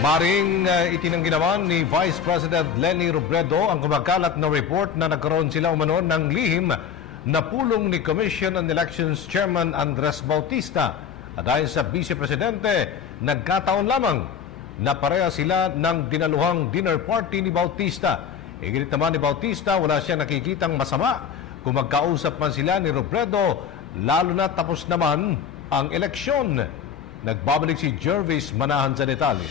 Maring itinanggi naman ni Vice President Leni Robredo ang kumakalat na report na nagkaroon sila umano ng lihim na pulong ni Commission on Elections Chairman Andres Bautista. At dahil sa Vice Presidente, nagkataon lamang na pareha sila ng dinaluhang dinner party ni Bautista. Iginit naman ni Bautista, wala siya nakikitang masama kung magkausap man sila ni Robredo, lalo na tapos naman ang eleksyon. Nagbabalik si Jervis Manahan sa detalye.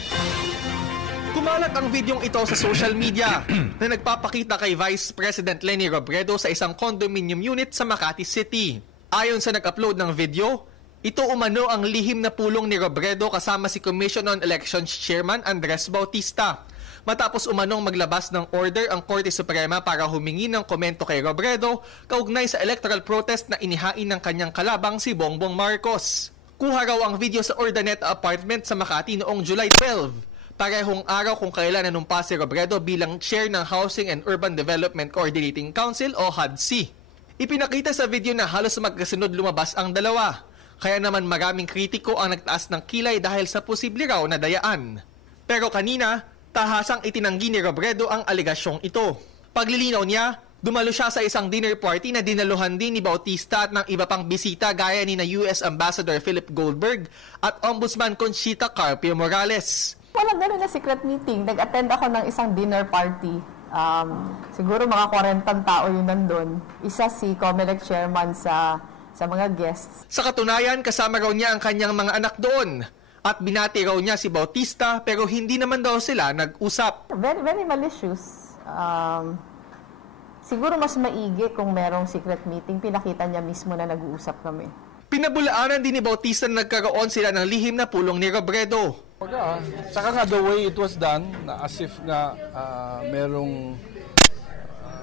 Kumalat ang videong ito sa social media na nagpapakita kay Vice President Leni Robredo sa isang condominium unit sa Makati City. Ayon sa nag-upload ng video, ito umano ang lihim na pulong ni Robredo kasama si Commission on Elections Chairman Andres Bautista. Matapos umanong maglabas ng order ang Korte Suprema para humingi ng komento kay Robredo kaugnay sa electoral protest na inihain ng kanyang kalabang si Bongbong Marcos. Kuha raw ang video sa Urdaneta Apartment sa Makati noong July 12. Parehong araw kung kailan nanumpa si Robredo bilang chair ng Housing and Urban Development Coordinating Council o HUDC. Ipinakita sa video na halos magkasunod lumabas ang dalawa. Kaya naman maraming kritiko ang nagtaas ng kilay dahil sa posible raw na dayaan. Pero kanina, tahasang itinanggi ni Robredo ang aligasyong ito. Paglilinaw niya, dumalo siya sa isang dinner party na dinaluhan din ni Bautista at ng iba pang bisita gaya ni na US Ambassador Philip Goldberg at Ombudsman Conchita Carpio Morales. Walang gano'n na secret meeting. Nag-attend ako ng isang dinner party. Siguro mga 40 tao yun nandun. Isa si COMELEC chairman sa mga guests. Sa katunayan, kasama raw niya ang kanyang mga anak doon. At binati raw niya si Bautista pero hindi naman daw sila nag-usap. Very, very malicious. Siguro mas maigi kung merong secret meeting. Pinakita niya mismo na nag-uusap kami. Pinabulaanan din ni Bautista na nagkaroon sila ng lihim na pulong ni Robredo. Saka nga the way it was done, na as if nga merong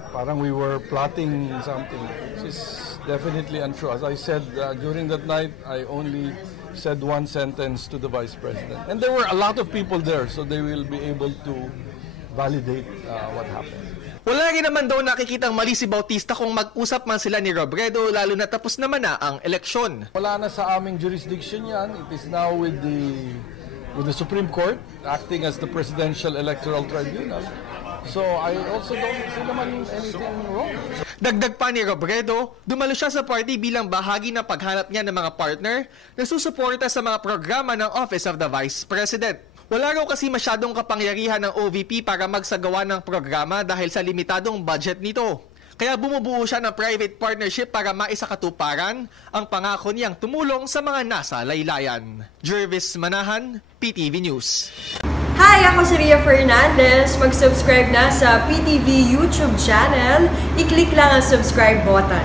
parang we were plotting something, which is definitely untrue. As I said, during that night, I only said one sentence to the Vice President. And there were a lot of people there, so they will be able to validate what happened. Wala rin naman daw nakikitang mali si Bautista kung mag-usap man sila ni Robredo lalo na tapos naman na ang eleksyon. Wala na sa aming jurisdiction yan. It is now with the Supreme Court acting as the Presidential Electoral Tribunal. So I also don't see naman anything wrong. Dagdag pa ni Robredo, dumalo siya sa party bilang bahagi ng paghanap niya ng mga partner na susuporta sa mga programa ng Office of the Vice President. Wala raw kasi masyadong kapangyarihan ng OVP para magsagawa ng programa dahil sa limitadong budget nito. Kaya bumubuo siya ng private partnership para maisakatuparan ang pangako niyang tumulong sa mga nasa laylayan. Jervis Manahan, PTV News. Hi, ako si Ria Fernandez. Mag-subscribe na sa PTV YouTube channel. I-click lang ang subscribe button.